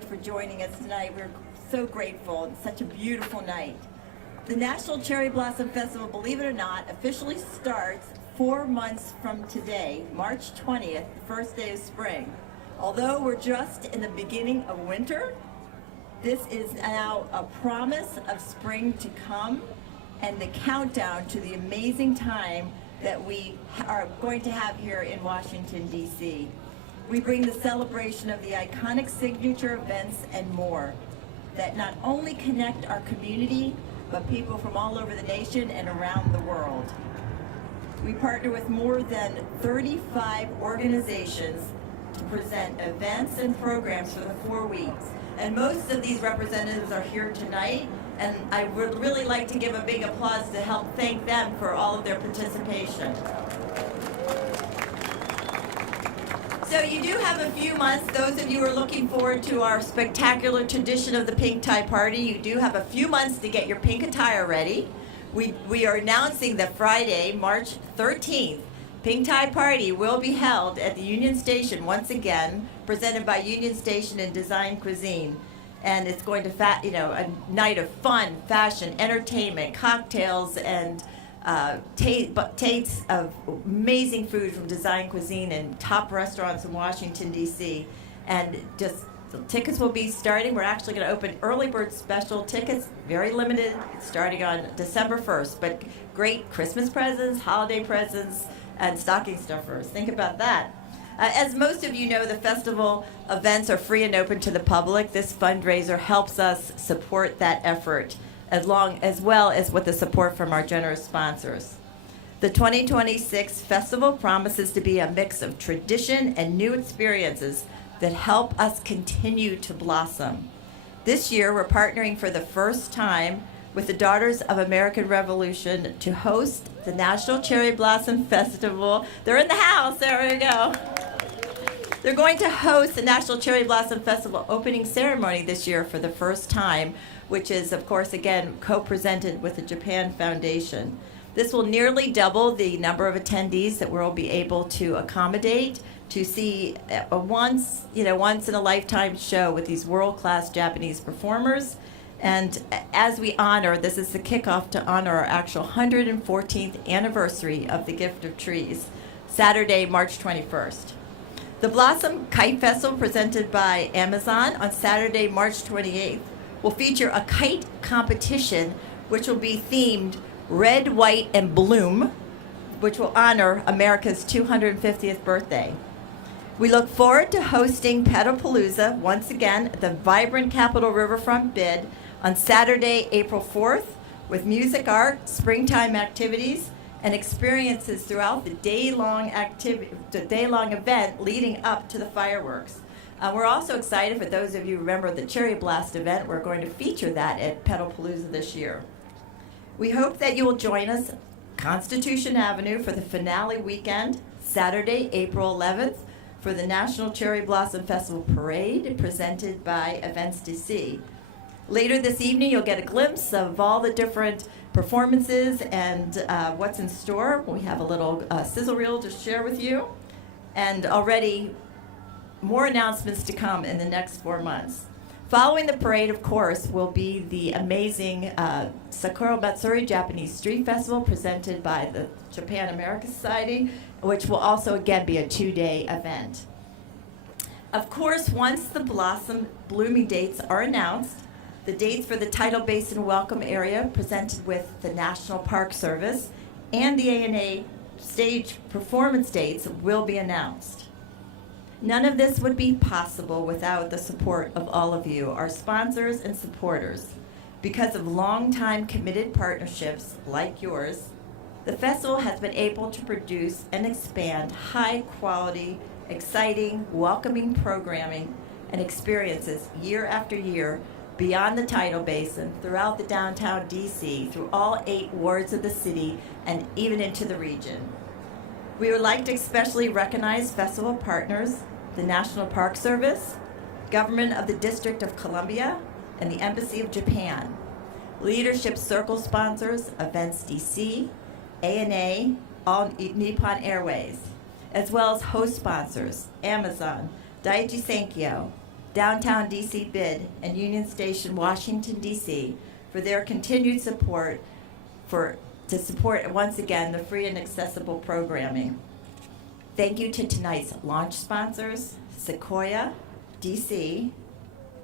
much for joining us tonight. We're so grateful. It's such a beautiful night. The National Cherry Blossom Festival, believe it or not, officially starts 4 months from today, March 20th, the first day of spring. Although we're just in the beginning of winter, this is now a promise of spring to come and the countdown to the amazing time that we are going to have here in Washington, D.C. We bring the celebration of the iconic signature events and more that not only connect our community, but people from all over the nation and around the world. We partner with more than 35 organizations to present events and programs for the 4 weeks. And most of these representatives are here tonight, and I would really like to give a big applause to help thank them for all of their participation. So you do have a few months. Those of you who are looking forward to our spectacular tradition of the pink tie party, you do have a few months to get your pink attire ready. We are announcing that Friday, March 13th, Pink Tie Party will be held at the Union Station once again, presented by Union Station and Design Cuisine. And it's going to, a night of fun, fashion, entertainment, cocktails, and tastes of amazing food from Design Cuisine and top restaurants in Washington, D.C. And just the tickets will be starting. We're actually going to open early bird special tickets, very limited, starting on December 1st. But great Christmas presents, holiday presents, and stocking stuffers. Think about that. As most of you know, the festival events are free and open to the public. This fundraiser helps us support that effort, as well as with the support from our generous sponsors. The 2026 festival promises to be a mix of tradition and new experiences that help us continue to blossom. This year, we're partnering for the first time with the Daughters of American Revolution to host the National Cherry Blossom Festival. They're in the house, there we go. They're going to host the National Cherry Blossom Festival opening ceremony this year for the first time, which is, of course, again, co-presented with the Japan Foundation. This will nearly double the number of attendees that we'll be able to accommodate to see a once in a lifetime show with these world-class Japanese performers. And as we honor, this is the kickoff to honor our actual 114th anniversary of the Gift of Trees, Saturday, March 21st. The Blossom Kite Festival, presented by Amazon on Saturday, March 28th, will feature a kite competition which will be themed Red, White, and Bloom, which will honor America's 250th birthday. We look forward to hosting Petapalooza once again at the vibrant Capitol Riverfront Bid on Saturday, April 4th, with music, art, springtime activities, and experiences throughout the day-long event leading up to the fireworks. We're also excited, for those of you who remember the Cherry Blast event, we're going to feature that at Petapalooza this year. We hope that you will join us Constitution Avenue for the finale weekend, Saturday, April 11th, for the National Cherry Blossom Festival Parade, presented by Events DC. Later this evening, you'll get a glimpse of all the different performances and what's in store. We have a little sizzle reel to share with you. And already more announcements to come in the next 4 months. Following the parade, of course, will be the amazing Sakura Matsuri Japanese Street Festival, presented by the Japan America Society, which will also again be a 2-day event. Of course, once the blossom blooming dates are announced, the dates for the Tidal Basin Welcome Area, presented with the National Park Service, and the ANA stage performance dates will be announced. None of this would be possible without the support of all of you, our sponsors and supporters. Because of long-time committed partnerships like yours, the festival has been able to produce and expand high-quality, exciting, welcoming programming and experiences year after year beyond the tidal basin, throughout the downtown DC, through all 8 wards of the city, and even into the region. We would like to especially recognize festival partners, the National Park Service, Government of the District of Columbia, and the Embassy of Japan. Leadership Circle sponsors, Events DC, ANA, All Nippon Airways, as well as host sponsors, Amazon, Daiichi Sankyo, Downtown DC Bid, and Union Station, Washington, D.C., for their continued support to support, once again, the free and accessible programming. Thank you to tonight's launch sponsors, Sequoia, DC,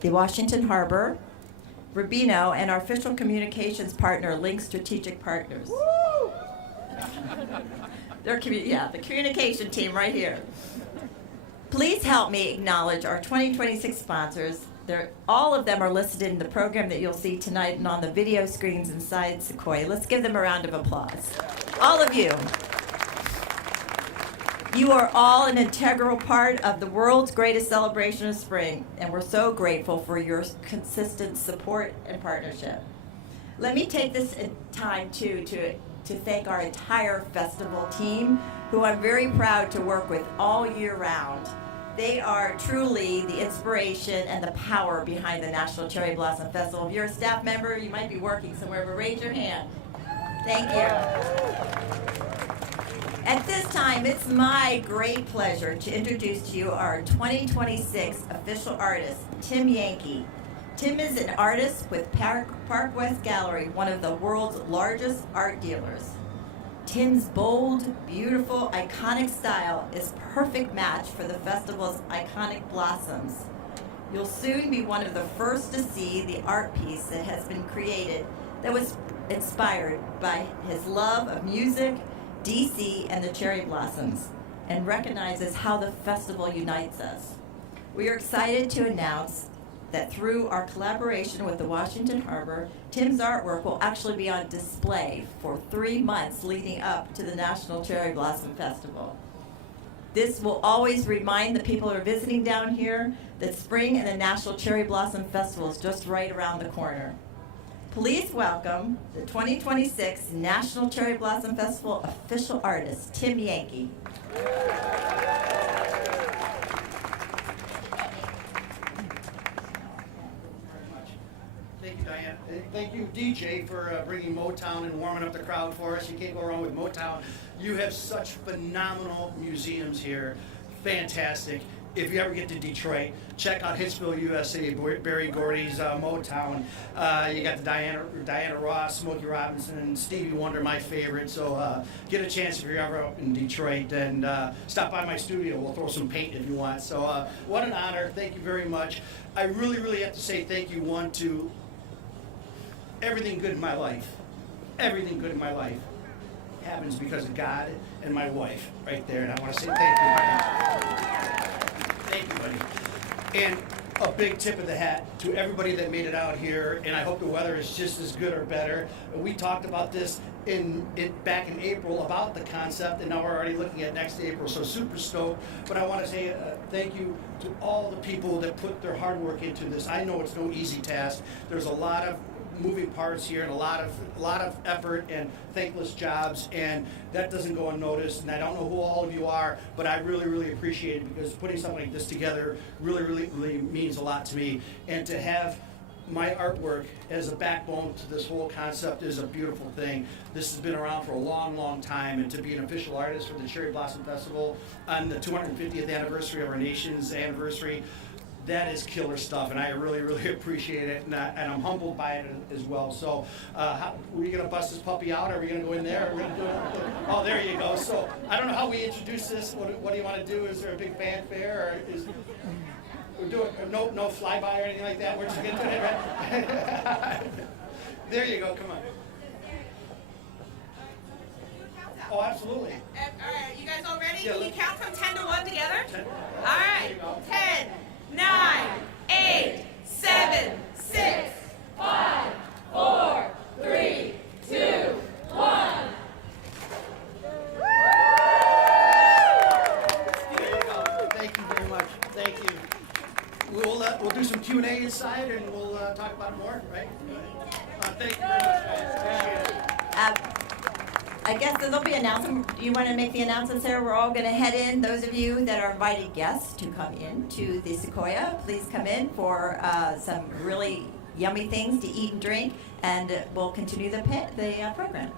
the Washington Harbor, Rubino, and our official communications partner, Link Strategic Partners. Woo! The communication team right here. Please help me acknowledge our 2026 sponsors. All of them are listed in the program that you'll see tonight and on the video screens inside Sequoia. Let's give them a round of applause. All of you. You are all an integral part of the world's greatest celebration of spring, and we're so grateful for your consistent support and partnership. Let me take this time, too, to thank our entire festival team, who I'm very proud to work with all year round. They are truly the inspiration and the power behind the National Cherry Blossom Festival. If you're a staff member, you might be working somewhere, but raise your hand. Thank you. At this time, it's my great pleasure to introduce to you our 2026 official artist, Tim Yankee. Tim is an artist with Park West Gallery, one of the world's largest art dealers. Tim's bold, beautiful, iconic style is a perfect match for the festival's iconic blossoms. You'll soon be one of the first to see the art piece that has been created that was inspired by his love of music, DC, and the cherry blossoms, and recognizes how the festival unites us. We are excited to announce that through our collaboration with the Washington Harbor, Tim's artwork will actually be on display for 3 months leading up to the National Cherry Blossom Festival. This will always remind the people who are visiting down here that spring and the National Cherry Blossom Festival is just right around the corner. Please welcome the 2026 National Cherry Blossom Festival official artist, Tim Yankee. Thank you, Diane. Thank you, DJ, for bringing Motown and warming up the crowd for us. You can't go wrong with Motown. You have such phenomenal museums here. Fantastic. If you ever get to Detroit, check out Hitsville, USA, Barry Gordy's Motown. You got the Diana Ross, Smokey Robinson, and Stevie Wonder, my favorite. So get a chance if you're ever up in Detroit, and stop by my studio. We'll throw some paint if you want. So what an honor. Thank you very much. I really, really have to say thank you, one, to everything good in my life. Everything good in my life happens because of God and my wife right there. And I want to say thank you. Thank you, buddy. And a big tip of the hat to everybody that made it out here, and I hope the weather is just as good or better. We talked about this back in April about the concept, and now we're already looking at next April, so super stoked. But I want to say thank you to all the people that put their hard work into this. I know it's no easy task. There's a lot of moving parts here and a lot of effort and thankless jobs, and that doesn't go unnoticed. And I don't know who all of you are, but I really, really appreciate it, because putting something like this together really, really, really means a lot to me. And to have my artwork as a backbone to this whole concept is a beautiful thing. This has been around for a long, long time, and to be an official artist for the Cherry Blossom Festival on the 250th anniversary of our nation's anniversary, that is killer stuff, and I really, really appreciate it, and I'm humbled by it as well. So, are we going to bust this puppy out? Are we going to go in there? Are we going to do it? Oh, there you go. So, I don't know how we introduce this. What do you want to do? Is there a big fanfare, or is we're doing no flyby or anything like that? We're just going to do it, right? There you go. Come on. Oh, absolutely. All right, you guys all ready? Yeah, Can we count from 10 to 1 together? 10. All right. 10, 9, 8, 7, 6, 5, 4, 3, 2, 1. There you go. Thank you very much. Thank you. We'll do some Q&A inside, and we'll talk about it more, right? Thank you very much, guys. Appreciate it. I guess there'll be announcement. Do you want to make the announcement, Sarah? We're all going to head in. Those of you that are invited guests to come in to the Sequoia, please come in for some really yummy things to eat and drink, and we'll continue the program.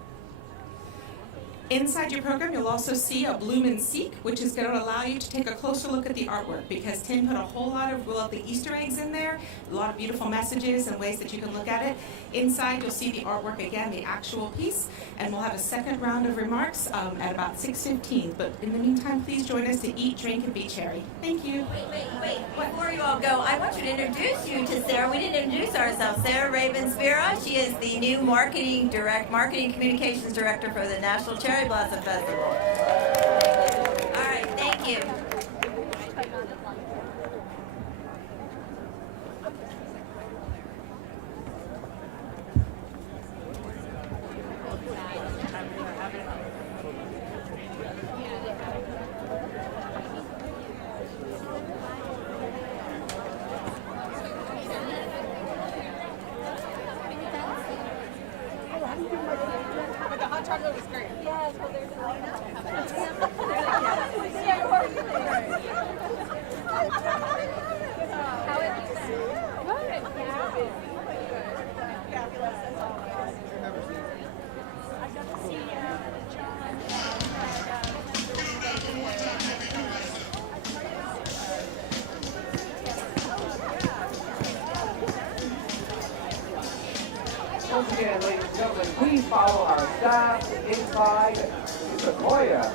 Inside your program, you'll also see a Bloom and Seek, which is going to allow you to take a closer look at the artwork because Tim put a whole lot of the Easter eggs in there, a lot of beautiful messages and ways that you can look at it. Inside, you'll see the artwork again, the actual piece, and we'll have a second round of remarks at about 6:15. But in the meantime, please join us to eat, drink, and be cherry. Thank you. Wait. Before you all go, I want you to introduce you to Sarah. We didn't introduce ourselves. Sarah Raven-Spira. She is the new marketing communications director for the National Cherry Blossom Festival. All right, thank you. The hot chocolate was great. Yeah, Once again, ladies and gentlemen, please follow our staff inside to Sequoia.